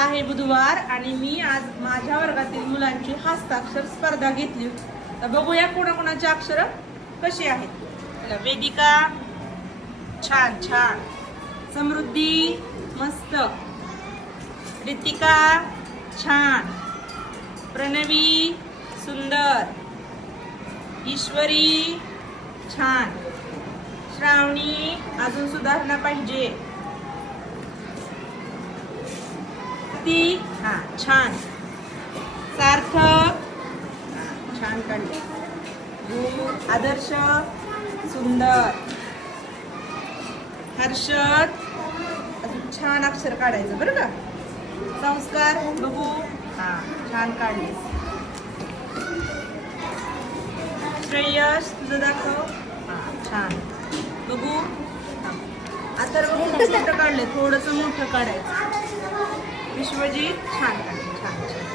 आहे बुधवार आणि मी आज माझ्या वर्गातील मुलांची हस्ताक्षर स्पर्धा घेतली होती. तर बघूया कोणाकोणाची अक्षर कशी आहेत. वेदिका छान छान, समृद्धी मस्त, रितिका छान, प्रणवी सुंदर, ईश्वरी छान, श्रावणी अजून सुधारणा पाहिजे, ती हा छान, सार्थक छान काढले, आदर्श सुंदर, हर्षद अजून छान अक्षर काढायचं बरं का. संस्कार बघू हा छान काढले. श्रेयस तुझं दाखव हा छान बघू. आता मोठं काढले, थोडंसं मोठं काढायचं. विश्वजीत छान काढले छान छान.